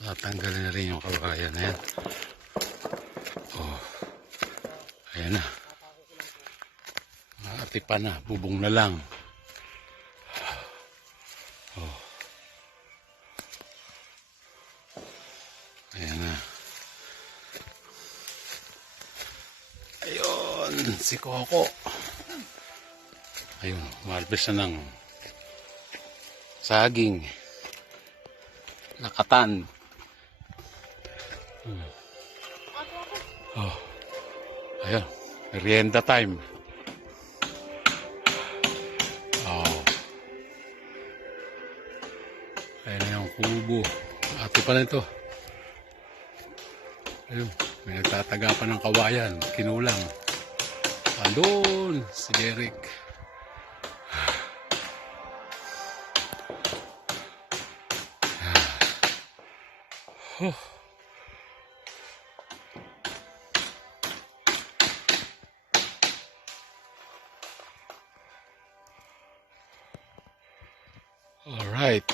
Tatanggalin na rin yung kawayan na yan. Oh, ayan na. Atipan na, bubong na lang. Oh. Ayan na. Ayun, si Coco. Ayun, marbles na ng saging. Nakatan. Oh. Ayun, merienda time. Oh. Ayan na yung kubo. Ate pa na ito. Ayun, may nagtataga pa ng kawayan. Kinulang. Andun, si Derek. Oh. All right.